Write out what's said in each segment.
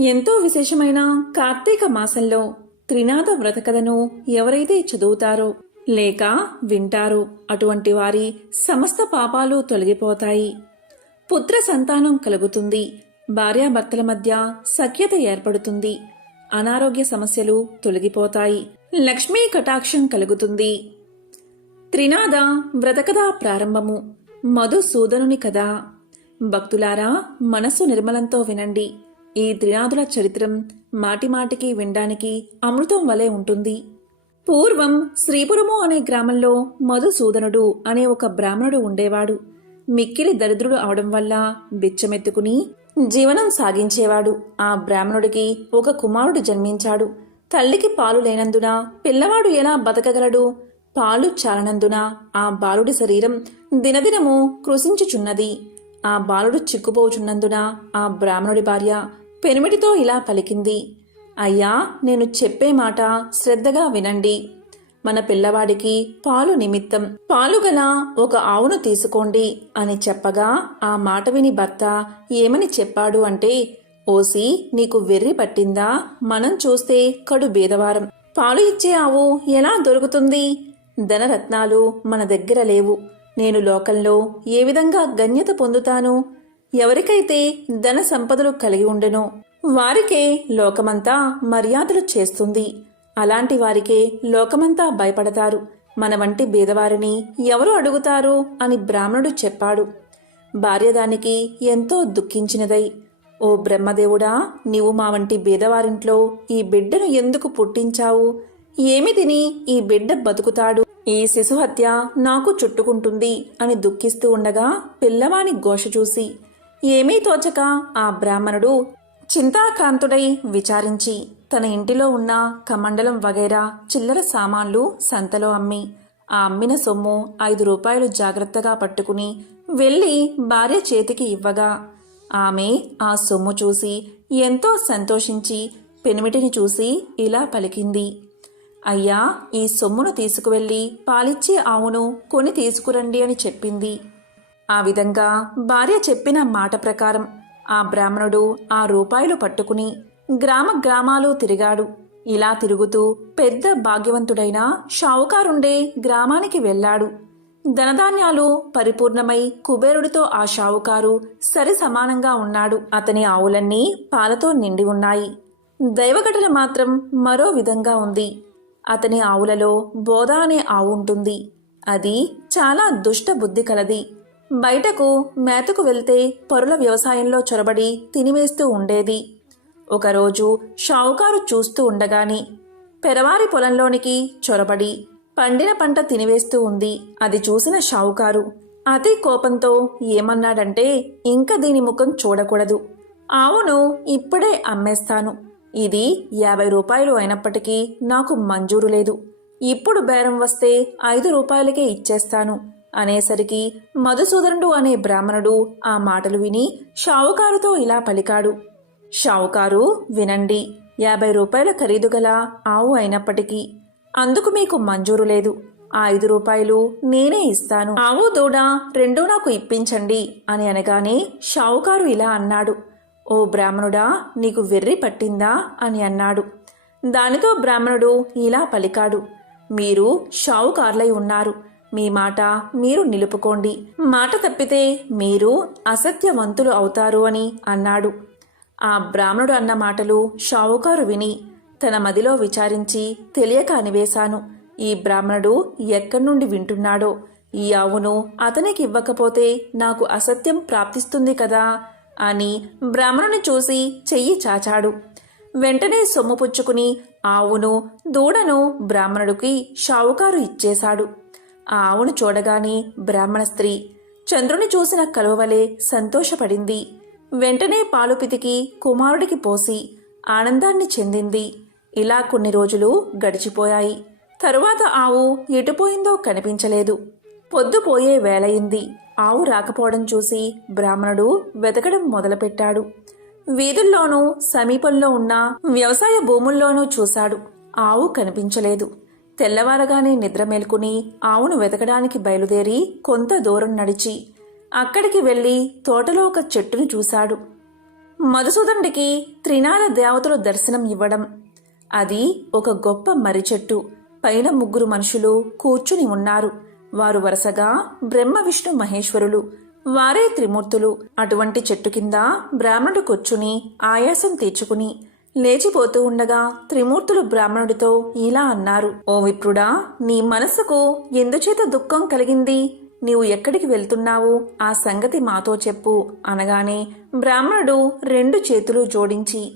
ఎంతో విశేషమైన కార్తీక మాసంలో త్రినాథ వ్రత కథను ఎవరైతే చదువుతారో లేక వింటారో అటువంటి వారి సమస్త పాపాలు తొలగిపోతాయి. పుత్ర సంతానం కలుగుతుంది. భార్యాభర్తల మధ్య సఖ్యత ఏర్పడుతుంది. అనారోగ్య సమస్యలు తొలగిపోతాయి. లక్ష్మీ కటాక్షం కలుగుతుంది. త్రినాద వ్రతకథ ప్రారంభము. మధుసూదనుని కథ. భక్తులారా మనసు నిర్మలంతో వినండి. ఈ త్రినాథుల చరిత్రం మాటిమాటికి వినడానికి అమృతం వలె ఉంటుంది. పూర్వం శ్రీపురము అనే గ్రామంలో మధుసూదనుడు అనే ఒక బ్రాహ్మణుడు ఉండేవాడు. మిక్కిలి దరిద్రుడు అవడం వల్ల బిచ్చమెత్తుకుని జీవనం సాగించేవాడు. ఆ బ్రాహ్మణుడికి ఒక కుమారుడు జన్మించాడు. తల్లికి పాలు లేనందున పిల్లవాడు ఎలా బతకగలడు? పాలు చాలనందున ఆ బాలుడి శరీరం దినదినము కృషించుచున్నది. ఆ బాలుడు చిక్కుపోచున్నందున ఆ బ్రాహ్మణుడి భార్య పెనిమిటితో ఇలా పలికింది అయ్యా నేను చెప్పే మాట శ్రద్ధగా వినండి. మన పిల్లవాడికి పాలు నిమిత్తం. పాలు గల ఒక ఆవును తీసుకోండి అని చెప్పగా ఆ మాట విని భర్త ఏమని చెప్పాడు అంటే ఓసి నీకు వెర్రి పట్టిందా? మనం చూస్తే కడు బీదవారం. పాలు ఇచ్చే ఆవు ఎలా దొరుకుతుంది? ధనరత్నాలు మన దగ్గర లేవు. నేను లోకంలో ఏ విధంగా గణ్యత పొందుతాను? ఎవరికైతే ధన సంపదలు కలిగి ఉండెనో వారికే లోకమంతా మర్యాదలు చేస్తుంది. అలాంటి వారికే లోకమంతా భయపడతారు. మన వంటి బీదవారిని ఎవరు అడుగుతారు అని బ్రాహ్మణుడు చెప్పాడు. భార్య దానికి ఎంతో దుఃఖించినదై ఓ బ్రహ్మదేవుడా నీవు మా వంటి బీదవారింట్లో ఈ బిడ్డను ఎందుకు పుట్టించావు? ఏమి తిని ఈ బిడ్డ బతుకుతాడు? ఈ శిశుహత్య నాకు చుట్టుకుంటుంది అని దుఃఖిస్తూ ఉండగా పిల్లవాని ఘోష చూసి ఏమీ తోచక ఆ బ్రాహ్మణుడు చింతాకాంతుడై విచారించి తన ఇంటిలో ఉన్న కమండలం వగైరా చిల్లర సామాన్లు సంతలో అమ్మి ఆ అమ్మిన సొమ్ము ఐదు రూపాయలు జాగ్రత్తగా పట్టుకుని వెళ్ళి భార్య చేతికి ఇవ్వగా ఆమె ఆ సొమ్ము చూసి ఎంతో సంతోషించి పెనిమిటిని చూసి ఇలా పలికింది. అయ్యా ఈ సొమ్మును తీసుకువెళ్ళి పాలిచ్చే ఆవును కొని తీసుకురండి అని చెప్పింది. ఆ విధంగా భార్య చెప్పిన మాట ప్రకారం ఆ బ్రాహ్మణుడు ఆ రూపాయలు పట్టుకుని గ్రామ గ్రామాలు తిరిగాడు. ఇలా తిరుగుతూ పెద్ద భాగ్యవంతుడైన షావుకారుండే గ్రామానికి వెళ్ళాడు. ధనధాన్యాలు పరిపూర్ణమై కుబేరుడితో ఆ షావుకారు సరి సమానంగా ఉన్నాడు. అతని ఆవులన్నీ పాలతో నిండి ఉన్నాయి. దైవఘటన మాత్రం మరో విధంగా ఉంది. అతని ఆవులలో బోధ అనే ఆవు ఉంటుంది. అది చాలా దుష్ట బుద్ధి కలది. బయటకు మేతకు వెళ్తే పరుల వ్యవసాయంలో చొరబడి తినివేస్తూ ఉండేది. ఒకరోజు షావుకారు చూస్తూ ఉండగాని పెరవారి పొలంలోనికి చొరబడి పండిన పంట తినివేస్తూ ఉంది. అది చూసిన షావుకారు అతి కోపంతో ఏమన్నాడంటే ఇంక దీని ముఖం చూడకూడదు. ఆవును ఇప్పుడే అమ్మేస్తాను. ఇది యాభై రూపాయలు అయినప్పటికీ నాకు మంజూరు లేదు. ఇప్పుడు బేరం వస్తే ఐదు రూపాయలకే ఇచ్చేస్తాను. అనేసరికి మధుసూదనుడు అనే బ్రాహ్మణుడు ఆ మాటలు విని షావుకారుతో ఇలా పలికాడు. షావుకారు వినండి యాభై రూపాయల ఖరీదు గల ఆవు అయినప్పటికీ అందుకు మీకు మంజూరు లేదు. ఆ ఐదు రూపాయలు నేనే ఇస్తాను. ఆవు దూడ రెండూ నాకు ఇప్పించండి అని అనగానే షావుకారు ఇలా అన్నాడు. ఓ బ్రాహ్మణుడా నీకు వెర్రి పట్టిందా? అని అన్నాడు. దానితో బ్రాహ్మణుడు ఇలా పలికాడు. మీరు షావుకార్లై ఉన్నారు. మీ మాట మీరు నిలుపుకోండి. మాట తప్పితే మీరు అసత్యవంతులు అవుతారు అని అన్నాడు. ఆ బ్రాహ్మణుడు అన్న మాటలు షావుకారు విని తన మదిలో విచారించి తెలియక అనివేశాను ఈ బ్రాహ్మణుడు ఎక్కడి నుండి వింటున్నాడో? ఈ ఆవును అతనికి ఇవ్వకపోతే నాకు అసత్యం ప్రాప్తిస్తుంది కదా? అని బ్రాహ్మణుని చూసి చెయ్యి చాచాడు. వెంటనే సొమ్ము పుచ్చుకుని ఆవును దూడను బ్రాహ్మణుడికి షావుకారు ఇచ్చేశాడు. ఆ ఆవును చూడగానే బ్రాహ్మణ స్త్రీ చంద్రుని చూసిన కలువవలే సంతోషపడింది. వెంటనే పాలు పితికి కుమారుడికి పోసి ఆనందాన్ని చెందింది. ఇలా కొన్ని రోజులు గడిచిపోయాయి. తరువాత ఆవు ఎటుపోయిందో కనిపించలేదు. పొద్దుపోయే వేలయింది ఆవు రాకపోవడం చూసి బ్రాహ్మణుడు వెతకడం మొదలుపెట్టాడు. వీధుల్లోనూ సమీపంలో ఉన్న వ్యవసాయ భూముల్లోనూ చూశాడు. ఆవు కనిపించలేదు. తెల్లవారగానే నిద్ర మేల్కుని ఆవును వెతకడానికి బయలుదేరి కొంత దూరం నడిచి అక్కడికి వెళ్ళి తోటలో ఒక చెట్టును చూశాడు. మధుసూదనుడికి త్రినాల దేవతలు దర్శనం ఇవ్వడం. అది ఒక గొప్ప మర్రి చెట్టు. పైన ముగ్గురు మనుషులు కూర్చుని ఉన్నారు. వారు వరుసగా బ్రహ్మ విష్ణు మహేశ్వరులు. వారే త్రిమూర్తులు. అటువంటి చెట్టు కింద బ్రాహ్మణుడు కూర్చుని ఆయాసం తీర్చుకుని లేచిపోతూ ఉండగా త్రిమూర్తులు బ్రాహ్మణుడితో ఇలా అన్నారు ఓ విప్రుడా నీ మనసుకు ఎందుచేత దుఃఖం కలిగింది? నీవు ఎక్కడికి వెళ్తున్నావు? ఆ సంగతి మాతో చెప్పు అనగానే బ్రాహ్మణుడు రెండు చేతులు జోడించి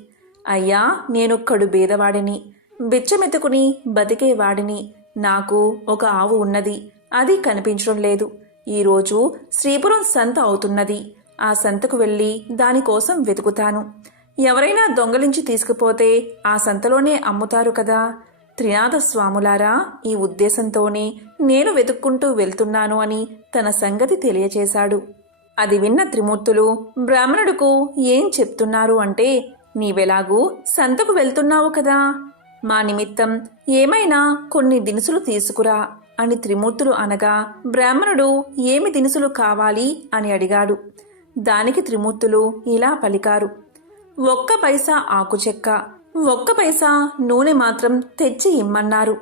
అయ్యా నేనొక్కడు బీదవాడిని. బిచ్చమెతుకుని బతికేవాడిని నాకు ఒక ఆవు ఉన్నది. అది కనిపించడం లేదు. ఈరోజు శ్రీపురం సంత అవుతున్నది. ఆ సంతకు వెళ్ళి దానికోసం వెతుకుతాను. ఎవరైనా దొంగలించి తీసుకుపోతే ఆ సంతలోనే అమ్ముతారు కదా. త్రినాథ స్వాములారా ఈ ఉద్దేశంతోనే నేను వెతుక్కుంటూ వెళ్తున్నాను అని తన సంగతి తెలియచేశాడు. అది విన్న త్రిమూర్తులు బ్రాహ్మణుడుకు ఏం చెప్తున్నారు అంటే నీవెలాగూ సంతకు వెళ్తున్నావు కదా. మా నిమిత్తం ఏమైనా కొన్ని దినుసులు తీసుకురా అని త్రిమూర్తులు అనగా బ్రాహ్మణుడు ఏమి దినుసులు కావాలి అని అడిగాడు. దానికి త్రిమూర్తులు ఇలా పలికారు ఒక్క పైసా ఆకు చెక్క ఒక్క పైసా నూనె మాత్రం తెచ్చి ఇమ్మన్నారు.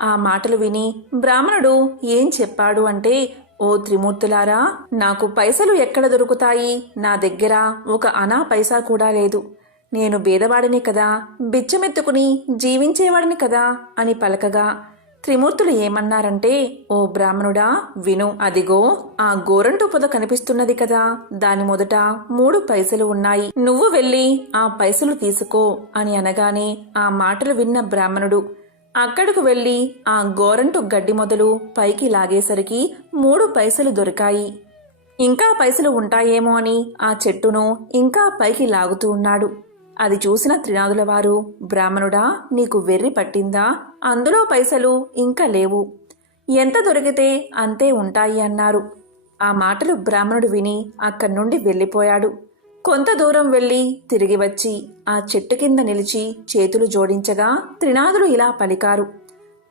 ఆ మాటలు విని బ్రాహ్మణుడు ఏం చెప్పాడు అంటే ఓ త్రిమూర్తులారా నాకు పైసలు ఎక్కడ దొరుకుతాయి? నా దగ్గర ఒక అనా పైసా కూడా లేదు. నేను బీదవాడిని కదా బిచ్చమెత్తుకుని జీవించేవాడిని కదా అని పలకగా త్రిమూర్తులు ఏమన్నారంటే ఓ బ్రాహ్మణుడా విను అదిగో ఆ గోరంటు పొద కనిపిస్తున్నది కదా. దాని మొదట మూడు పైసలు ఉన్నాయి. నువ్వు వెళ్ళి ఆ పైసలు తీసుకో అని అనగానే ఆ మాటలు విన్న బ్రాహ్మణుడు అక్కడకు వెళ్ళి ఆ గోరంటు గడ్డి మొదలు పైకి లాగేసరికి మూడు పైసలు దొరికాయి. ఇంకా పైసలు ఉంటాయేమో అని ఆ చెట్టును ఇంకా పైకి లాగుతూ ఉన్నాడు. అది చూసిన త్రినాదుల వారు బ్రాహ్మణుడా నీకు వెర్రి పట్టిందా? అందులో పైసలు ఇంకా లేవు. ఎంత దొరికితే అంతే ఉంటాయి అన్నారు. ఆ మాటలు బ్రాహ్మణుడు విని అక్కడి నుండి వెళ్ళిపోయాడు. కొంత దూరం వెళ్ళి తిరిగి వచ్చి ఆ చెట్టు కింద నిలిచి చేతులు జోడించగా త్రినాదులు ఇలా పలికారు.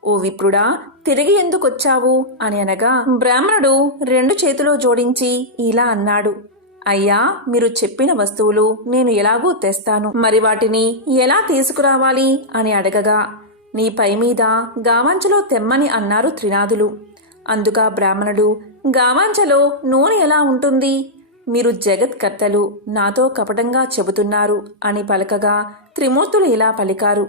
ఓ విప్రుడా తిరిగి ఎందుకొచ్చావు? అని అనగా బ్రాహ్మణుడు రెండు చేతులు జోడించి ఇలా అన్నాడు. అయ్యా మీరు చెప్పిన వస్తువులు నేను ఎలాగూ తెస్తాను. మరి వాటిని ఎలా తీసుకురావాలి? అని అడగగా నీ పై మీద గావాంచలో తెమ్మని అన్నారు త్రినాదులు అందుగా బ్రాహ్మణుడు గావాంచలో నూనె ఎలా ఉంటుంది? మీరు జగత్కర్తలు నాతో కపటంగా చెబుతున్నారు అని పలకగా త్రిమూర్తులు ఇలా పలికారు.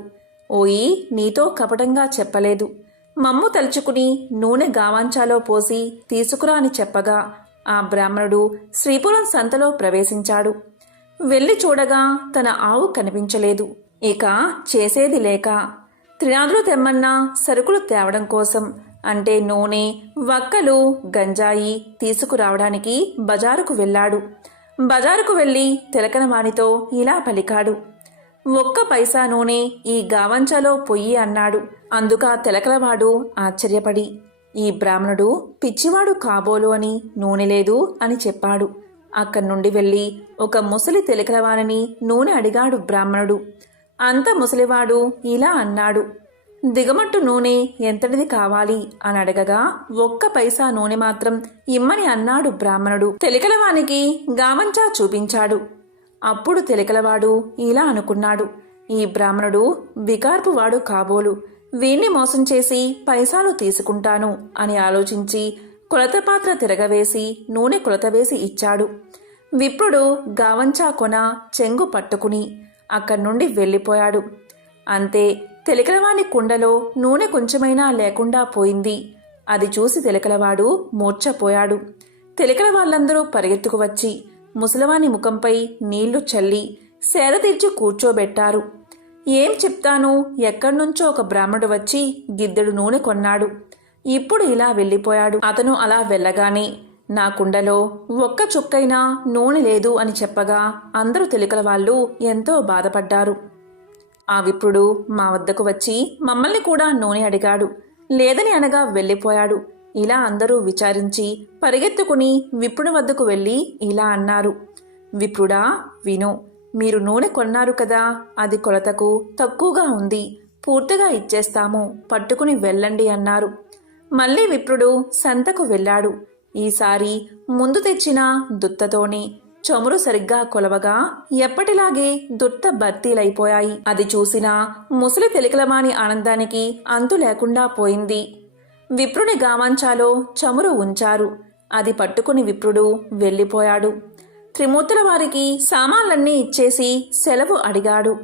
ఓయి నీతో కపటంగా చెప్పలేదు. మమ్ము తలుచుకుని నూనె గావాంచాలో పోసి తీసుకురా అని చెప్పగా ఆ బ్రాహ్మణుడు శ్రీపురం సంతలో ప్రవేశించాడు. వెళ్ళి చూడగా తన ఆవు కనిపించలేదు. ఇక చేసేది లేక త్రినాదులు తెమ్మన్నా సరుకులు తేవడం కోసం అంటే నూనె వక్కలు గంజాయి తీసుకురావడానికి బజారుకు వెళ్ళాడు. బజారుకు వెళ్ళి తిలకనవాణితో ఇలా పలికాడు. ఒక్క పైసా నూనె ఈ గావంచలో పొయ్యి అన్నాడు. అందుక తిలకలవాడు ఆశ్చర్యపడి ఈ బ్రాహ్మణుడు పిచ్చివాడు కాబోలు అని నూనె లేదు అని చెప్పాడు. అక్కడి నుండి వెళ్ళి ఒక ముసలి తెలకలవానని నూనె అడిగాడు బ్రాహ్మణుడు. అంత ముసలివాడు ఇలా అన్నాడు దిగమట్టు నూనె ఎంతటిది కావాలి అని అడగగా ఒక్క పైసా నూనె మాత్రం ఇమ్మని అన్నాడు బ్రాహ్మణుడు. తెలికలవానికి గామంచా చూపించాడు. అప్పుడు తెలికలవాడు ఇలా అనుకున్నాడు. ఈ బ్రాహ్మణుడు వికార్పువాడు కాబోలు వీణ్ణి మోసం చేసి పైసాలు తీసుకుంటాను అని ఆలోచించి కొలత పాత్ర తిరగవేసి నూనె కొలత వేసి ఇచ్చాడు. విప్రుడు గావంచా కొన చెంగు పట్టుకుని అక్కడి నుండి వెళ్ళిపోయాడు. అంతే తెలికలవాని కుండలో నూనె కొంచెమైనా లేకుండా పోయింది. అది చూసి తెలికలవాడు మూర్ఛపోయాడు. తెలికల వాళ్ళందరూ పరిగెత్తుకు వచ్చి ముసలవాని ముఖంపై నీళ్ళు చల్లి సేద తీర్చి కూర్చోబెట్టారు. ఏం చెప్తాను? ఎక్కడి నుంచో ఒక బ్రాహ్మడు వచ్చి గిద్దెడు నూనె కొన్నాడు. ఇప్పుడు ఇలా వెళ్ళిపోయాడు. అతను అలా వెళ్ళగానే నా కుండలో ఒక్క చుక్కైనా నూనె లేదు అని చెప్పగా అందరూ తెలికల వాళ్ళు ఎంతో బాధపడ్డారు. ఆ విప్రుడు మా వద్దకు వచ్చి మమ్మల్ని కూడా నూనె అడిగాడు. లేదని అనగా వెళ్ళిపోయాడు. ఇలా అందరూ విచారించి పరిగెత్తుకుని విప్రుడి వద్దకు వెళ్ళి ఇలా అన్నారు. విప్రుడా విను మీరు నూనె కొన్నారు కదా అది కొలతకు తక్కువగా ఉంది. పూర్తిగా ఇచ్చేస్తాము పట్టుకుని వెళ్ళండి అన్నారు. మళ్ళీ విప్రుడు సంతకు వెళ్ళాడు. ఈసారి ముందు తెచ్చిన దుత్తతోనే చమురు సరిగ్గా కొలవగా ఎప్పటిలాగే దుత్త భర్తీలైపోయాయి. అది చూసిన ముసలి తెలికలమాని ఆనందానికి అంతు లేకుండా పోయింది. విప్రుని గామాంచాలో చమురు ఉంచారు. అది పట్టుకుని విప్రుడు వెళ్ళిపోయాడు. త్రిమూర్తుల వారికి సామాన్లన్నీ ఇచ్చేసి సెలవు అడిగాడు.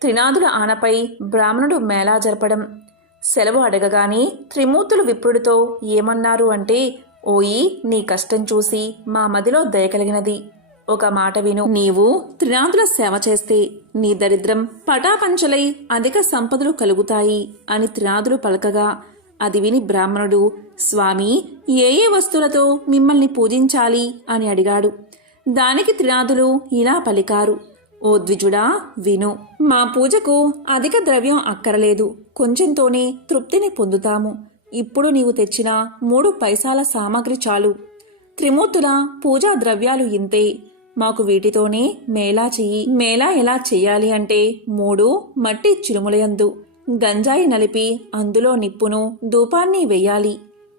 త్రినాదుల ఆనపై బ్రాహ్మణుడు మేళా జరపడం. సెలవు అడగగానే త్రిమూర్తులు విప్రుడితో ఏమన్నారు అంటే ఓయి నీ కష్టం చూసి మా మదిలో దయ కలిగినది. ఒక మాట విను. నీవు త్రినాదుల సేవ చేస్తే నీ దరిద్రం పటాపంచలై అధిక సంపదలు కలుగుతాయి అని త్రినాదులు పలకగా. అది విని బ్రాహ్మణుడు స్వామి ఏ ఏ వస్తువులతో మిమ్మల్ని పూజించాలి అని అడిగాడు. దానికి త్రినాథులు ఇలా పలికారు. ఓ ద్విజుడా విను. మా పూజకు అధిక ద్రవ్యం అక్కరలేదు. కొంచెంతోనే తృప్తిని పొందుతాము. ఇప్పుడు నీవు తెచ్చిన మూడు పైసాల సామాగ్రి చాలు. త్రిమూర్తుల పూజా ద్రవ్యాలు ఇంతే. మాకు వీటితోనే మేళా చెయ్యి. మేళా ఎలా చెయ్యాలి అంటే మూడు మట్టి చిరుములయందు. గంజాయి నలిపి అందులో నిప్పును ధూపాన్ని వెయ్యాలి.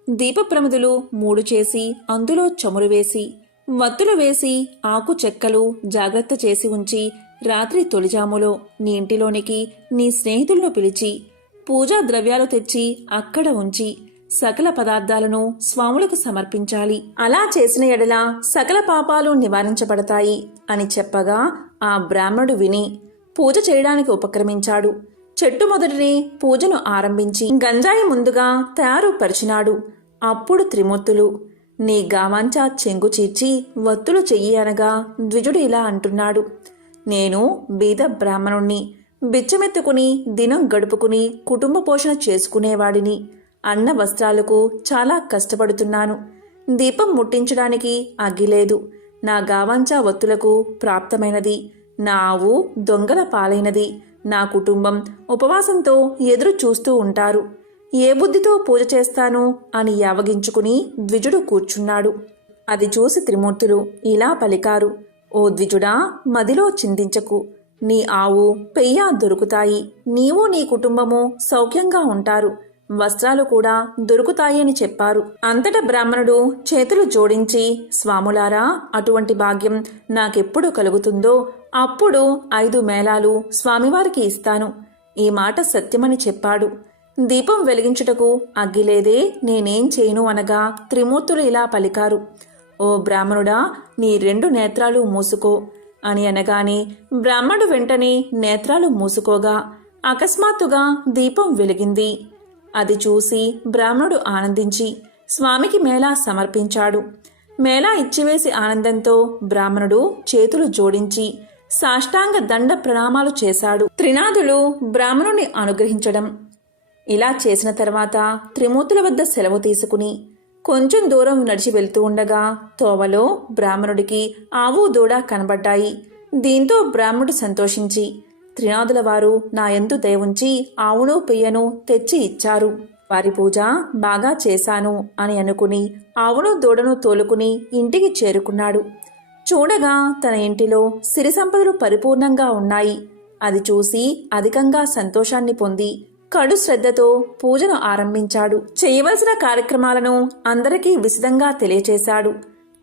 దీపప్రమిదులు మూడు చేసి అందులో చమురు వేసి వత్తులు వేసి ఆకు చెక్కలు జాగ్రత్త చేసి ఉంచి రాత్రి తొలిజాములో నీ ఇంటిలోనికి నీ స్నేహితులను పిలిచి పూజా ద్రవ్యాలు తెచ్చి అక్కడ ఉంచి సకల పదార్థాలను స్వాములకు సమర్పించాలి. అలా చేసిన ఎడల సకల పాపాలు నివారించబడతాయి అని చెప్పగా ఆ బ్రాహ్మణుడు విని పూజ చేయడానికి ఉపక్రమించాడు. చెట్టు మొదటిని పూజను ఆరంభించి గంజాయి ముందుగా తయారు పరిచినాడు అప్పుడు త్రిమూర్తులు నీ గామాంచా చెంగు చీర్చి వత్తులు చెయ్యి అనగా ద్విజుడు ఇలా అంటున్నాడు. నేను బీద బ్రాహ్మణుణ్ణి బిచ్చమెత్తుకుని దినం గడుపుకుని కుటుంబ పోషణ చేసుకునేవాడిని. అన్న వస్త్రాలకు చాలా కష్టపడుతున్నాను. దీపం ముట్టించడానికి అగ్గిలేదు నా గావంచా వత్తులకు ప్రాప్తమైనది. నా ఆవు దొంగల పాలైనది. నా కుటుంబం ఉపవాసంతో ఎదురు చూస్తూ ఉంటారు. ఏ బుద్ధితో పూజ చేస్తాను అని యావగించుకుని ద్విజుడు కూర్చున్నాడు. అది చూసి త్రిమూర్తులు ఇలా పలికారు. ఓ ద్విజుడా మదిలో చిందించకు. నీ ఆవు పెయ్య దొరుకుతాయి. నీవు నీ కుటుంబము సౌఖ్యంగా ఉంటారు. వస్త్రాలు కూడా దొరుకుతాయని చెప్పారు. అంతట బ్రాహ్మణుడు చేతులు జోడించి స్వాములారా అటువంటి భాగ్యం నాకెప్పుడు కలుగుతుందో అప్పుడు ఐదు మేళాలు స్వామివారికి ఇస్తాను. ఈ మాట సత్యమని చెప్పాడు. దీపం వెలిగించుటకు అగ్గిలేదే నేనేం చేయను అనగా త్రిమూర్తులు ఇలా పలికారు. ఓ బ్రాహ్మణుడా నీ రెండు నేత్రాలు మూసుకో అని అనగానే బ్రాహ్మణుడు వెంటనే నేత్రాలు మూసుకోగా. అకస్మాత్తుగా దీపం వెలిగింది. అది చూసి బ్రాహ్మణుడు ఆనందించి స్వామికి మేళా సమర్పించాడు. మేళా ఇచ్చివేసి ఆనందంతో బ్రాహ్మణుడు చేతులు జోడించి సాష్టాంగ దండ ప్రణామాలు చేశాడు. త్రినాథులు బ్రాహ్మణుని అనుగ్రహించడం ఇలా చేసిన తర్వాత త్రిమూర్తుల వద్ద సెలవు తీసుకుని కొంచెం దూరం నడిచి వెళ్తూ ఉండగా తోవలో బ్రాహ్మణుడికి ఆవు దూడ కనబడ్డాయి. దీంతో బ్రాహ్మణుడు సంతోషించి త్రినాథుల వారు నా ఎందు దయవుంచి ఆవును పెయ్యను తెచ్చి ఇచ్చారు. వారి పూజ బాగా చేశాను అని అనుకుని ఆవును దూడను తోలుకుని ఇంటికి చేరుకున్నాడు. చూడగా తన ఇంటిలో సిరి సంపదలు పరిపూర్ణంగా ఉన్నాయి. అది చూసి అధికంగా సంతోషాన్ని పొంది కడు శ్రద్ధతో పూజను ఆరంభించాడు. చేయవలసిన కార్యక్రమాలను అందరికీ విశదంగా తెలియచేశాడు.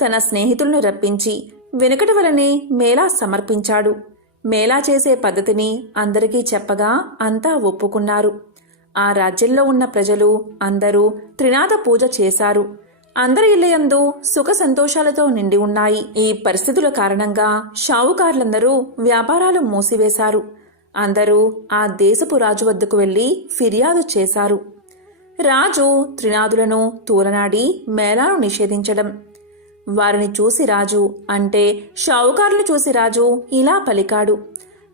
తన స్నేహితులను రప్పించి వెనుకటి వలనే మేళా సమర్పించాడు. మేళా చేసే పద్ధతిని అందరికీ చెప్పగా అంతా ఒప్పుకున్నారు. ఆ రాజ్యంలో ఉన్న ప్రజలు అందరూ త్రినాథ పూజ చేశారు. అందరి ఇల్లయందు సుఖ సంతోషాలతో నిండి ఉన్నాయి. ఈ పరిస్థితుల కారణంగా షావుకారులందరూ వ్యాపారాలు మూసివేశారు. అందరూ ఆ దేశపు రాజు వద్దకు వెళ్ళి ఫిర్యాదు చేశారు. రాజు త్రినాదులను తూలనాడి మేళాను నిషేధించడం. వారిని చూసి రాజు అంటే షావుకారులు చూసి రాజు ఇలా పలికాడు.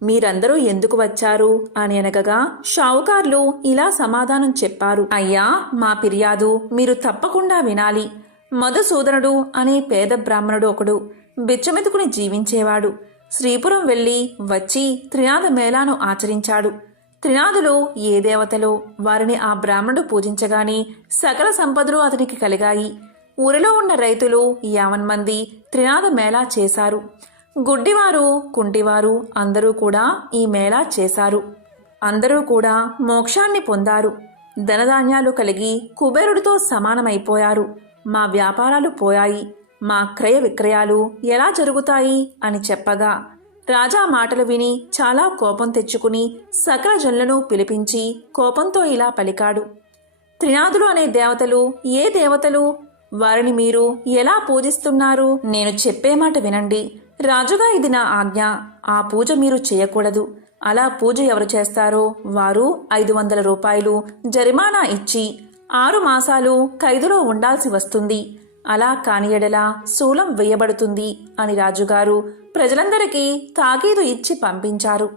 మీరందరూ ఎందుకు వచ్చారు? అని అనగగా షావుకార్లు ఇలా సమాధానం చెప్పారు. అయ్యా మా ఫిర్యాదు మీరు తప్పకుండా వినాలి. మధుసూదనుడు అనే పేద బ్రాహ్మణుడు ఒకడు బిచ్చమెతుకుని జీవించేవాడు. శ్రీపురం వెళ్ళి వచ్చి త్రినాథ మేళాను ఆచరించాడు. త్రినాథులు ఏ దేవతలో? వారిని ఆ బ్రాహ్మణుడు పూజించగానే సకల సంపదలు అతనికి కలిగాయి. ఊరిలో ఉన్న రైతులు యావన్ మంది త్రినాథ మేళా చేశారు. గుడ్డివారు కుంటివారు అందరూ కూడా ఈ మేళా చేశారు. అందరూ కూడా మోక్షాన్ని పొందారు. ధనధాన్యాలు కలిగి కుబేరుడితో సమానమైపోయారు. మా వ్యాపారాలు పోయాయి. మా క్రయ విక్రయాలు ఎలా జరుగుతాయి అని చెప్పగా రాజా మాటలు విని చాలా కోపం తెచ్చుకుని సకల జనులను పిలిపించి కోపంతో ఇలా పలికాడు. త్రినాథులు అనే దేవతలు ఏ దేవతలు? వారిని మీరు ఎలా పూజిస్తున్నారు? నేను చెప్పే మాట వినండి. రాజుగా ఇది నా ఆజ్ఞ. ఆ పూజ మీరు చేయకూడదు. అలా పూజ ఎవరు చేస్తారో వారు ఐదు వందల రూపాయలు జరిమానా ఇచ్చి ఆరు మాసాలు ఖైదులో ఉండాల్సి వస్తుంది. అలా కానియడలా శూలం వేయబడుతుంది అని రాజుగారు ప్రజలందరికీ తాగీదు ఇచ్చి పంపించారు.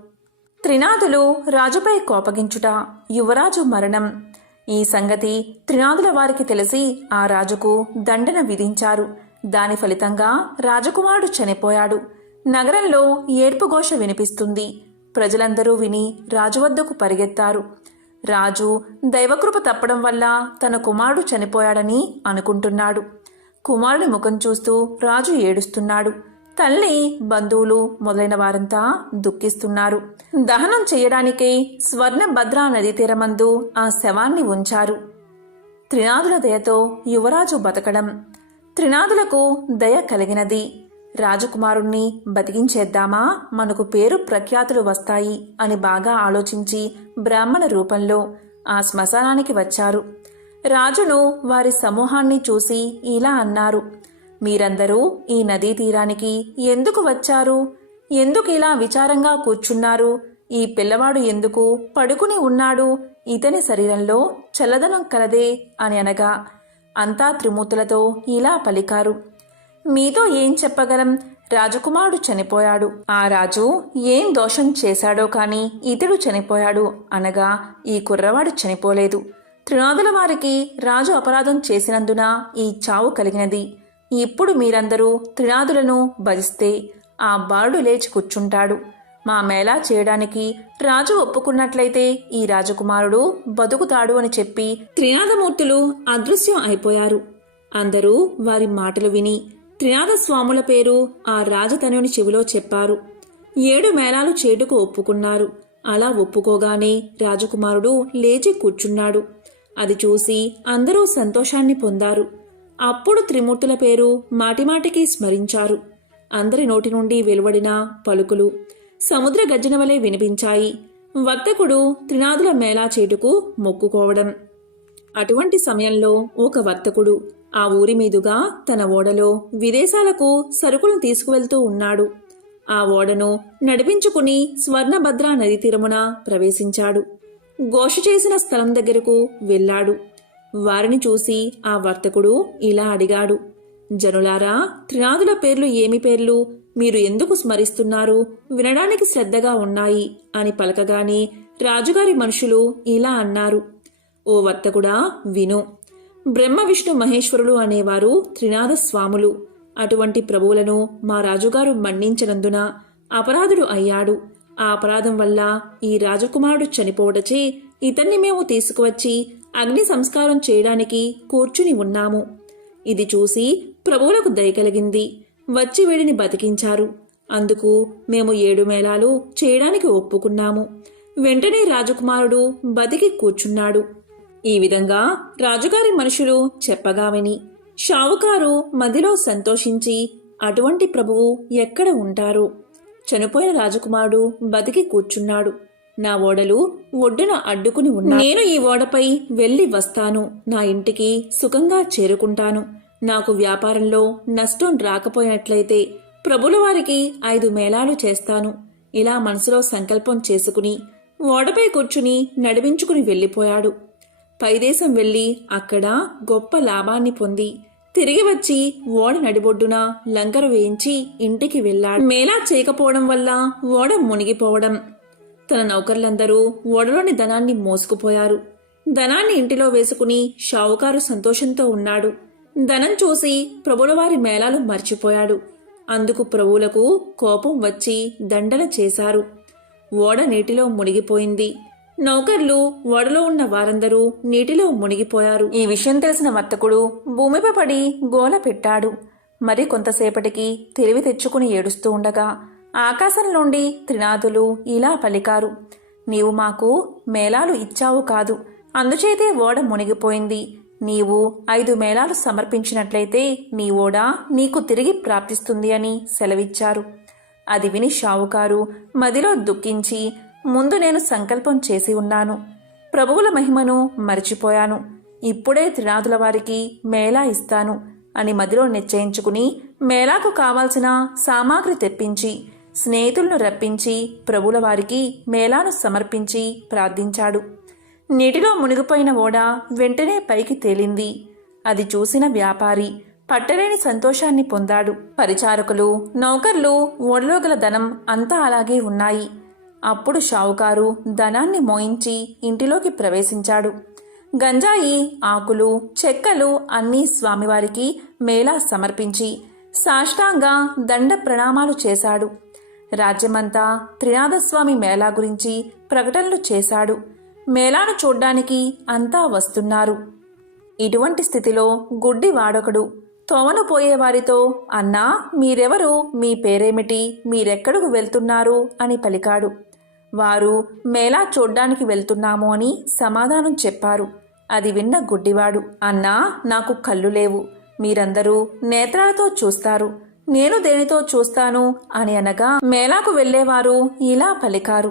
త్రినాథులు రాజుపై కోపగించుట యువరాజు మరణం. ఈ సంగతి త్రినాథుల వారికి తెలిసి ఆ రాజుకు దండన విధించారు. దాని ఫలితంగా రాజకుమారుడు చనిపోయాడు. నగరంలో ఏడ్పుఘోష వినిపిస్తుంది. ప్రజలందరూ విని రాజు వద్దకు పరిగెత్తారు. రాజు దైవకృప తప్పడం వల్ల తన కుమారుడు చనిపోయాడని అనుకుంటున్నాడు. కుమారుడి ముఖం చూస్తూ రాజు ఏడుస్తున్నాడు. తల్లి బంధువులు మొదలైన వారంతా దుఃఖిస్తున్నారు. దహనం చేయడానికై స్వర్ణభద్రా నదీ తీరమందు ఆ శవాన్ని ఉంచారు. త్రినాథుల దయతో యువరాజు బతకడం. త్రినాథులకు దయ కలిగినది. రాజకుమారుణ్ణి బతికించేద్దామా? మనకు పేరు ప్రఖ్యాతులు వస్తాయి అని బాగా ఆలోచించి బ్రాహ్మణ రూపంలో ఆ శ్మశానానికి వచ్చారు. రాజును వారి సమూహాన్ని చూసి ఇలా అన్నారు మీరందరూ ఈ నదీ తీరానికి ఎందుకు వచ్చారు? ఎందుకు ఇలా విచారంగా కూర్చున్నారు? ఈ పిల్లవాడు ఎందుకు పడుకుని ఉన్నాడు? ఇతని శరీరంలో చల్లదనం కలదే అని అనగా అంతా త్రిమూర్తులతో ఇలా పలికారు మీతో ఏం చెప్పగలం? రాజకుమారుడు చనిపోయాడు. ఆ రాజు ఏం దోషం చేశాడో కాని ఇతడు చనిపోయాడు. అనగా ఈ కుర్రవాడు చనిపోలేదు. త్రినాదుల వారికి రాజు అపరాధం చేసినందున ఈ చావు కలిగినది. ఇప్పుడు మీరందరూ త్రినాదులను భజిస్తే ఆ బారుడు లేచి కూర్చుంటాడు. మా మేళా చేయడానికి రాజు ఒప్పుకున్నట్లయితే ఈ రాజకుమారుడు బతుకుతాడు అని చెప్పి త్రినాదమూర్తులు అదృశ్యం అయిపోయారు. అందరూ వారి మాటలు విని త్రినాద స్వాముల పేరు ఆ రాజతనుని చెవిలో చెప్పారు. ఏడు మేళాలు చేటుకు ఒప్పుకున్నారు. అలా ఒప్పుకోగానే రాజకుమారుడు లేచి కూర్చున్నాడు. అది చూసి అందరూ సంతోషాన్ని పొందారు. అప్పుడు త్రిమూర్తుల పేరు మాటిమాటికి స్మరించారు. అందరి నోటి నుండి వెలువడిన పలుకులు సముద్ర గర్జన వలె వినిపించాయి. వర్తకుడు త్రినాదుల మేళా చేటుకు మొక్కుకోవడం. అటువంటి సమయంలో ఒక వర్తకుడు ఆ ఊరి మీదుగా తన ఓడలో విదేశాలకు సరుకులను తీసుకువెళ్తూ ఉన్నాడు. ఆ ఓడను నడిపించుకుని స్వర్ణభద్ర నది తీరమున ప్రవేశించాడు. ఘోష చేసిన స్థలం దగ్గరకు వెళ్ళాడు. వారిని చూసి ఆ వర్తకుడు ఇలా అడిగాడు. జనులారా త్రినాదుల పేర్లు ఏమి పేర్లు? మీరు ఎందుకు స్మరిస్తున్నారు? వినడానికి శ్రద్ధగా ఉన్నాయి అని పలకగానే రాజుగారి మనుషులు ఇలా అన్నారు. ఓ వర్తకుడా విను. బ్రహ్మ విష్ణు మహేశ్వరులు అనేవారు త్రినాథ స్వాములు. అటువంటి ప్రభువులను మా రాజుగారు మన్నించనందున అపరాధుడు అయ్యాడు. ఆ అపరాధం వల్ల ఈ రాజకుమారుడు చనిపోవడచే ఇతన్ని మేము తీసుకువచ్చి అగ్ని సంస్కారం చేయడానికి కూర్చుని ఉన్నాము. ఇది చూసి ప్రభువులకు దయ కలిగింది. వచ్చి వీడిని బతికించారు. అందుకు మేము ఏడు మేళాలు చేయడానికి ఒప్పుకున్నాము. వెంటనే రాజకుమారుడు బతికి కూర్చున్నాడు. ఈ విధంగా రాజుగారి మనుషులు చెప్పగా విని షావుకారు మదిలో సంతోషించి అటువంటి ప్రభువు ఎక్కడ ఉంటారు? చనిపోయిన రాజకుమారుడు బతికి కూర్చున్నాడు. నా ఓడలు ఒడ్డున అడ్డుకుని ఉన్నా నేను ఈ ఓడపై వెళ్ళి వస్తాను. నా ఇంటికి సుఖంగా చేరుకుంటాను. నాకు వ్యాపారంలో నష్టం రాకపోయినట్లయితే ప్రభుల వారికి ఐదు మేళాలు చేస్తాను. ఇలా మనసులో సంకల్పం చేసుకుని ఓడపై కూర్చుని నడిపించుకుని వెళ్ళిపోయాడు. పైదేశం వెళ్ళి అక్కడ గొప్ప లాభాన్ని పొంది తిరిగి వచ్చి ఓడ నడిబొడ్డున లంకర వేయించి ఇంటికి వెళ్ళాడు. మేళా చేయకపోవడం వల్ల ఓడ మునిగిపోవడం. తన నౌకర్లందరూ ఓడలోని ధనాన్ని మోసుకుపోయారు. ధనాన్ని ఇంటిలో వేసుకుని షావుకారు సంతోషంతో ఉన్నాడు. ధనం చూసి ప్రభులవారి మేళాలు మర్చిపోయాడు. అందుకు ప్రభువులకు కోపం వచ్చి దండన చేశారు. ఓడ నీటిలో మునిగిపోయింది. నౌకర్లు ఓడలో ఉన్న వారందరూ నీటిలో మునిగిపోయారు. ఈ విషయం తెలిసిన వర్తకుడు భూమిపై పడి గోల పెట్టాడు. మరి కొంతసేపటికి తెలివి తెచ్చుకుని ఏడుస్తూ ఉండగా ఆకాశం నుండి త్రినాథులు ఇలా పలికారు నీవు మాకు మేళాలు ఇచ్చావు కాదు. అందుచేతే ఓడ మునిగిపోయింది. నీవు ఐదు మేళాలు సమర్పించినట్లయితే నీ ఓడ నీకు తిరిగి ప్రాప్తిస్తుంది అని సెలవిచ్చారు. అది విని షావుకారు మదిలో దుఃఖించి ముందు నేను సంకల్పం చేసి ఉన్నాను. ప్రభువుల మహిమను మరిచిపోయాను. ఇప్పుడే త్రినాథుల వారికి మేళా ఇస్తాను అని మదిలో నిశ్చయించుకుని మేళాకు కావాల్సిన సామాగ్రి తెప్పించి స్నేహితులను రప్పించి ప్రభుల వారికి మేళాను సమర్పించి ప్రార్థించాడు. నీటిలో మునిగిపోయిన ఓడ వెంటనే పైకి తేలింది. అది చూసిన వ్యాపారి పట్టలేని సంతోషాన్ని పొందాడు. పరిచారకులు నౌకర్లు ఓడలో గల ధనం అంతా అలాగే ఉన్నాయి. అప్పుడు షావుకారు ధనాన్ని మోయించి ఇంటిలోకి ప్రవేశించాడు. గంజాయి ఆకులు చెక్కలు అన్నీ స్వామివారికి మేళా సమర్పించి సాష్టాంగ దండ ప్రణామాలు చేశాడు. రాజ్యమంతా త్రినాథస్వామి మేళా గురించి ప్రకటనలు చేశాడు. మేళాను చూడ్డానికి అంతా వస్తున్నారు. ఇటువంటి స్థితిలో గుడ్డి వాడొకడు. తోమను పోయేవారితో అన్నా మీరెవరు? మీ పేరేమిటి? మీరెక్కడకు వెళ్తున్నారు? అని పలికాడు. వారు మేళా చూడ్డానికి వెళ్తున్నాము అని సమాధానం చెప్పారు. అది విన్న గుడ్డివాడు అన్నా నాకు కళ్ళు లేవు. మీరందరూ నేత్రాలతో చూస్తారు. నేను దేనితో చూస్తాను? అని అనగా మేళాకు వెళ్ళేవారు ఇలా పలికారు.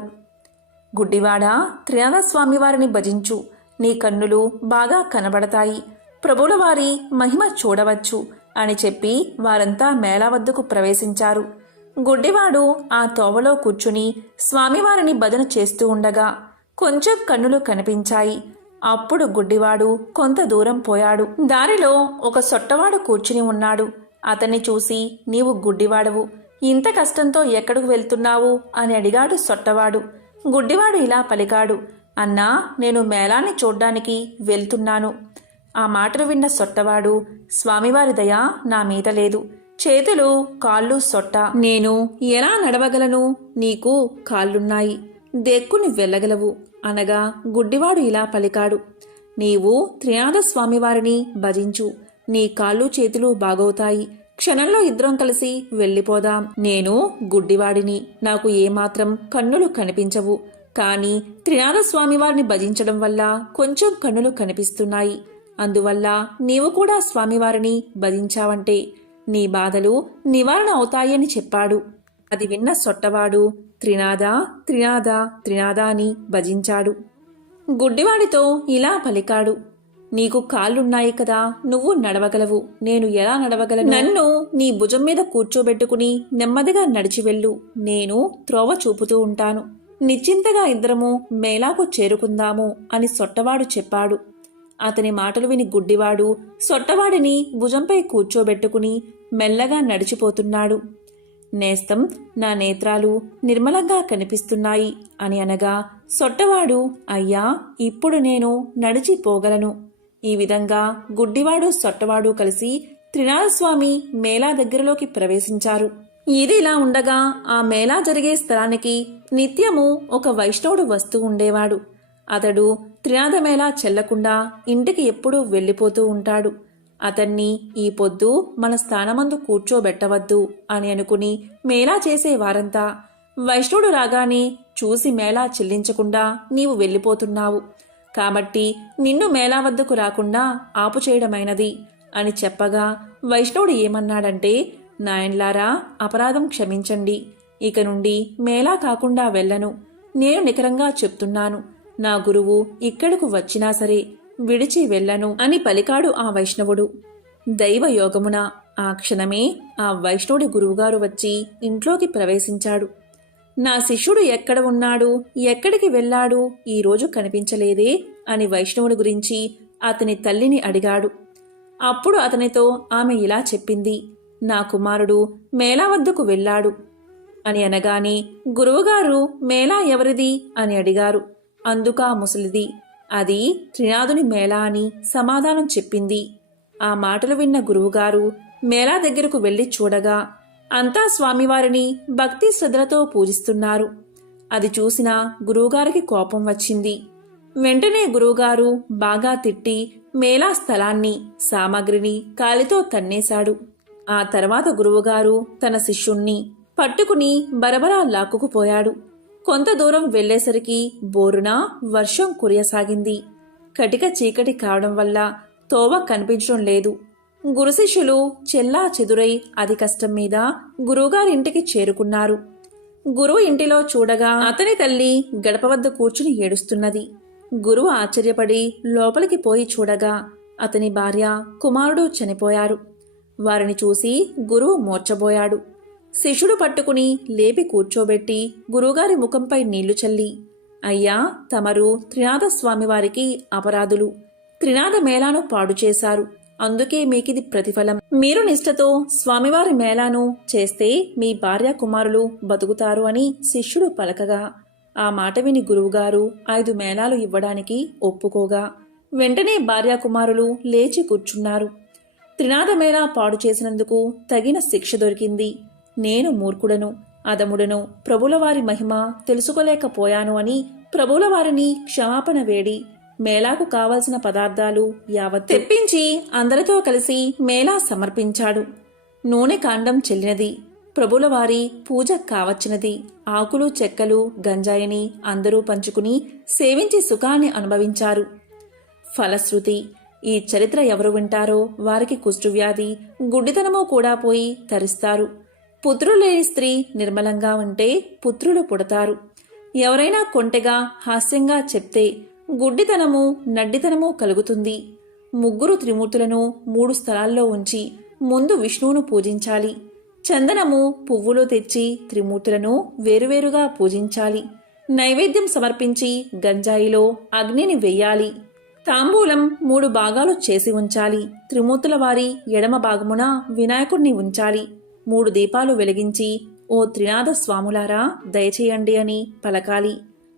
గుడ్డివాడా త్రినాథస్వామి వారిని భజించు. నీ కన్నులు బాగా కనబడతాయి. ప్రభుల వారి మహిమ చూడవచ్చు అని చెప్పి వారంతా మేళా వద్దకు ప్రవేశించారు. గుడ్డివాడు ఆ తోవలో కూర్చుని స్వామివారిని బదన చేస్తూ ఉండగా కొంచెం కన్నులు కనిపించాయి. అప్పుడు గుడ్డివాడు కొంత దూరం పోయాడు. దారిలో ఒక సొట్టవాడు కూర్చుని ఉన్నాడు. అతన్ని చూసి నీవు గుడ్డివాడవు. ఇంత కష్టంతో ఎక్కడికి వెళ్తున్నావు? అని అడిగాడు సొట్టవాడు. గుడ్డివాడు ఇలా పలికాడు అన్నా నేను మేళాన్ని చూడ్డానికి వెళ్తున్నాను. ఆ మాటలు విన్న సొట్టవాడు స్వామివారి దయ నా మీద లేదు. చేతులు కాళ్ళు సొట్ట. నేను ఎలా నడవగలను? నీకు కాళ్ళున్నాయి. దెక్కుని వెళ్ళగలవు. అనగా గుడ్డివాడు ఇలా పలికాడు. నీవు త్రినాథ స్వామివారిని భజించు. నీ కాళ్ళు చేతులు బాగవుతాయి. క్షణంలో ఇద్దరం కలిసి వెళ్ళిపోదాం. నేను గుడ్డివాడిని. నాకు ఏమాత్రం కన్నులు కనిపించవు. కానీ త్రినాథ స్వామివారిని భజించడం వల్ల కొంచెం కన్నులు కనిపిస్తున్నాయి. అందువల్ల నీవు కూడా స్వామివారిని భజించావంటే నీ బాధలు నివారణ అవుతాయని చెప్పాడు. అది విన్న సొట్టవాడు త్రినాద త్రినాద త్రినాద అని భజించాడు. గుడ్డివాడితో ఇలా పలికాడు నీకు కాళ్ళున్నాయి కదా నువ్వు నడవగలవు. నేను ఎలా నడవగలను? నన్ను నీ భుజం మీద కూర్చోబెట్టుకుని నెమ్మదిగా నడిచి వెళ్ళు. నేను త్రోవ చూపుతూ ఉంటాను. నిశ్చింతగా ఇద్దరము మేలాకు చేరుకుందాము అని సొట్టవాడు చెప్పాడు. అతని మాటలు విని గుడ్డివాడు సొట్టవాడిని భుజంపై కూర్చోబెట్టుకుని మెల్లగా నడిచిపోతున్నాడు. నేస్తం నా నేత్రాలు నిర్మలంగా కనిపిస్తున్నాయి అని అనగా సొట్టవాడు అయ్యా ఇప్పుడు నేను నడిచిపోగలను ఈ విధంగా గుడ్డివాడు సొట్టవాడు కలిసి త్రినాథస్వామి మేళా దగ్గరలోకి ప్రవేశించారు. ఇది ఇలా ఉండగా ఆ మేళా జరిగే స్థలానికి నిత్యము ఒక వైష్ణవుడు వస్తూ ఉండేవాడు. అతడు త్రినాథ మేళా చెల్లకుండా ఇంటికి ఎప్పుడూ వెళ్ళిపోతూ ఉంటాడు. అతన్ని ఈ పొద్దు మన స్థానమందు కూర్చోబెట్టవద్దు అని అనుకుని మేళా చేసే వారంతా. వైష్ణవుడు రాగానే చూసి మేళా చెల్లించకుండా నీవు వెళ్ళిపోతున్నావు. కాబట్టి నిన్ను మేళా వద్దకు రాకుండా ఆపు చేయడమైనది అని చెప్పగా వైష్ణవుడు ఏమన్నాడంటే నాయన్లారా అపరాధం క్షమించండి. ఇక నుండి మేళా కాకుండా వెళ్ళను. నేను నికరంగా చెప్తున్నాను. నా గురువు ఇక్కడకు వచ్చినా సరే విడిచి వెళ్ళను అని పలికాడు ఆ వైష్ణవుడు. దైవయోగమున ఆ క్షణమే ఆ వైష్ణవుడి గురువుగారు వచ్చి ఇంట్లోకి ప్రవేశించాడు. నా శిష్యుడు ఎక్కడ ఉన్నాడు? ఎక్కడికి వెళ్ళాడు? ఈరోజు కనిపించలేదే అని వైష్ణవుడి గురించి అతని తల్లిని అడిగాడు. అప్పుడు అతనితో ఆమె ఇలా చెప్పింది. నా కుమారుడు మేళా వద్దకు వెళ్ళాడు అని అనగానే గురువుగారు మేళా ఎవరిది? అని అడిగారు. అందుకా ముసలిది. అది త్రినాథుని మేళా అని సమాధానం చెప్పింది. ఆ మాటలు విన్న గురువుగారు మేళా దగ్గరకు వెళ్ళి చూడగా అంతా స్వామివారిని భక్తి శ్రద్ధలతో పూజిస్తున్నారు. అది చూసిన గురువుగారికి కోపం వచ్చింది. వెంటనే గురువుగారు బాగా తిట్టి మేళా స్థలాన్ని సామాగ్రిని కాలితో తన్నేశాడు. ఆ తర్వాత గురువుగారు తన శిష్యుణ్ణి పట్టుకుని బరబరా లాక్కుకుపోయాడు. కొంత దూరం వెళ్ళేసరికి బోరున వర్షం కురియసాగింది. కటిక చీకటి కావడం వల్ల తోవ కనిపించడం లేదు. గురు శిష్యులు చెల్లా చెదురై అది కష్టం మీద గురువుగారి ఇంటికి చేరుకున్నారు. గురువు ఇంటిలో చూడగా అతని తల్లి గడప వద్ద కూర్చుని ఏడుస్తున్నది. గురువు ఆశ్చర్యపడి లోపలికి పోయి చూడగా అతని భార్య కుమారుడు చనిపోయారు. వారిని చూసి గురువు మూర్చబోయాడు శిష్యుడు పట్టుకుని లేపి కూర్చోబెట్టి గురువుగారి ముఖంపై నీళ్ళు చల్లి అయ్యా తమరు త్రినాథ స్వామివారికి అపరాధులు. త్రినాథ మేళాను పాడు చేశారు. అందుకే మీకిది ప్రతిఫలం. మీరు నిష్ఠతో స్వామివారి మేళాను చేస్తే మీ భార్య కుమారులు బతుకుతారు అని శిష్యుడు పలకగా. ఆ మాట విని గురువుగారు ఐదు మేళాలు ఇవ్వడానికి ఒప్పుకోగా. వెంటనే భార్యా కుమారులు లేచి కూర్చున్నారు. త్రినాథ మేళా పాడు చేసినందుకు తగిన శిక్ష దొరికింది. నేను మూర్ఖుడను అదముడను ప్రభులవారి మహిమ తెలుసుకోలేకపోయాను అని ప్రభులవారిని క్షమాపణ వేడి మేళాకు కావలసిన పదార్థాలు యావత్ తెప్పించి అందరితో కలిసి మేళా సమర్పించాడు. నూనె కాండం చెల్లినది ప్రభులవారి పూజ కావచ్చినది ఆకులు చెక్కలు గంజాయిని అందరూ పంచుకుని సేవించి సుఖాన్ని అనుభవించారు. ఫలశ్రుతి ఈ చరిత్ర ఎవరు వింటారో వారికి కుష్టువ్యాధి గుడ్డితనము కూడా పోయి తరిస్తారు. పుత్రులు లేని స్త్రీ నిర్మలంగా ఉంటే పుత్రులు పుడతారు. ఎవరైనా కొంటెగా హాస్యంగా చెప్తే గుడ్డితనము నడ్డితనము కలుగుతుంది. ముగ్గురు త్రిమూర్తులను మూడు స్థలాల్లో ఉంచి ముందు విష్ణువును పూజించాలి. చందనము పువ్వులు తెచ్చి త్రిమూర్తులను వేరువేరుగా పూజించాలి. నైవేద్యం సమర్పించి గంజాయిలో అగ్నిని వెయ్యాలి తాంబూలం మూడు భాగాలు చేసి ఉంచాలి. త్రిమూర్తుల వారి ఎడమ భాగమున వినాయకుణ్ణి ఉంచాలి. మూడు దీపాలు వెలిగించి ఓ త్రినాథస్వాములారా దయచేయండి అని పలకాలి.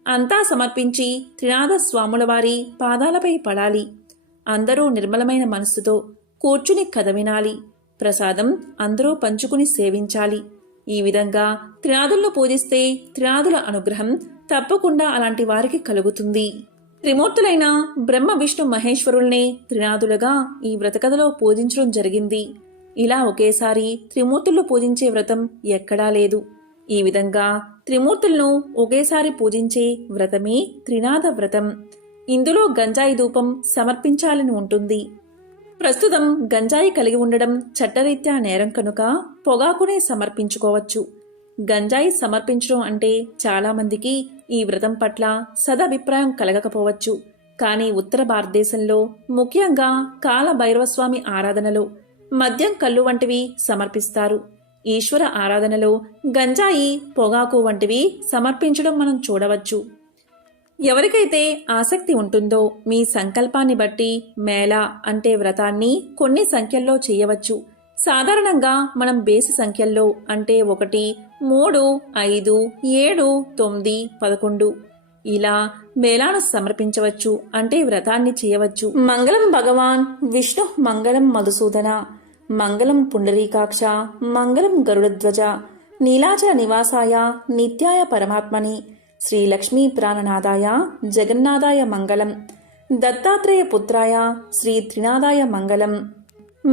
అంతా సమర్పించి త్రినాథస్వాముల వారి పాదాలపై పడాలి. అందరూ నిర్మలమైన మనస్సుతో కూర్చుని కథ వినాలి. ప్రసాదం అందరూ పంచుకుని సేవించాలి. ఈ విధంగా త్రినాథులను పూజిస్తే త్రినాథుల అనుగ్రహం తప్పకుండా అలాంటి వారికి కలుగుతుంది. త్రిమూర్తులైన బ్రహ్మ విష్ణు మహేశ్వరుల్నే త్రినాథులుగా ఈ వ్రతకథలో పూజించడం జరిగింది. ఇలా ఒకేసారి త్రిమూర్తులు పూజించే వ్రతం ఎక్కడా లేదు. ఈ విధంగా త్రిమూర్తులను ఒకేసారి పూజించే వ్రతమే త్రినాథ వ్రతం. ఇందులో గంజాయి ధూపం సమర్పించాలని ఉంటుంది. ప్రస్తుతం గంజాయి కలిగి ఉండడం చట్టరీత్యా నేరం కనుక పొగాకునే సమర్పించుకోవచ్చు. గంజాయి సమర్పించడం అంటే చాలామందికి ఈ వ్రతం పట్ల సదభిప్రాయం కలగకపోవచ్చు. కానీ ఉత్తర భారతదేశంలో ముఖ్యంగా కాల భైరవస్వామి ఆరాధనలో మద్యం కళ్ళు వంటివి సమర్పిస్తారు. ఈశ్వర ఆరాధనలో గంజాయి పొగాకు వంటివి సమర్పించడం మనం చూడవచ్చు. ఎవరికైతే ఆసక్తి ఉంటుందో మీ సంకల్పాన్ని బట్టి మేళ అంటే వ్రతాన్ని కొన్ని సంఖ్యల్లో చేయవచ్చు. సాధారణంగా మనం బేసి సంఖ్యల్లో అంటే ఒకటి మూడు ఐదు ఏడు తొమ్మిది పదకొండు ఇలా మేళాను సమర్పించవచ్చు అంటే వ్రతాన్ని చేయవచ్చు. మంగళం భగవాన్ విష్ణు మంగళం మధుసూదన మంగళం పుండరీకాక్ష మంగళం గరుడధ్వజ నీలాచల నివాసాయ నిత్యాయ పరమాత్మని శ్రీలక్ష్మీ ప్రాణనాదాయ జగన్నాదాయ మంగళం దత్తాత్రేయ పుత్రాయ శ్రీ త్రినాదాయ మంగళం.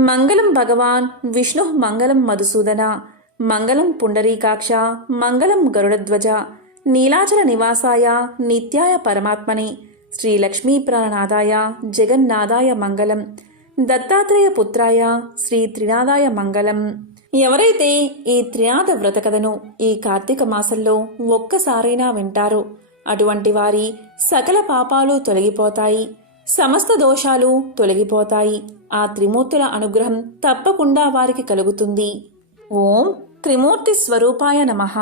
మంగళం భగవాన్ విష్ణు మంగళం మధుసూదన మంగళం పుండరీకాక్ష మంగళం గరుడధ్వజ నీలాచల నివాసాయ నిత్యాయ పరమాత్మని శ్రీలక్ష్మీ ప్రాణనాదాయ జగన్నాదాయ మంగళం. దత్తాత్రేయ పుత్రాయ శ్రీ త్రినాదాయ మంగళం. ఎవరైతే ఈ త్రినాథ వ్రత కథను ఈ కార్తీక మాసంలో ఒక్కసారైనా వింటారో అటువంటి వారి సకల పాపాలు తొలగిపోతాయి సమస్త దోషాలు తొలగిపోతాయి. ఆ త్రిమూర్తుల అనుగ్రహం తప్పకుండా వారికి కలుగుతుంది. ఓం త్రిమూర్తి స్వరూపాయ నమః.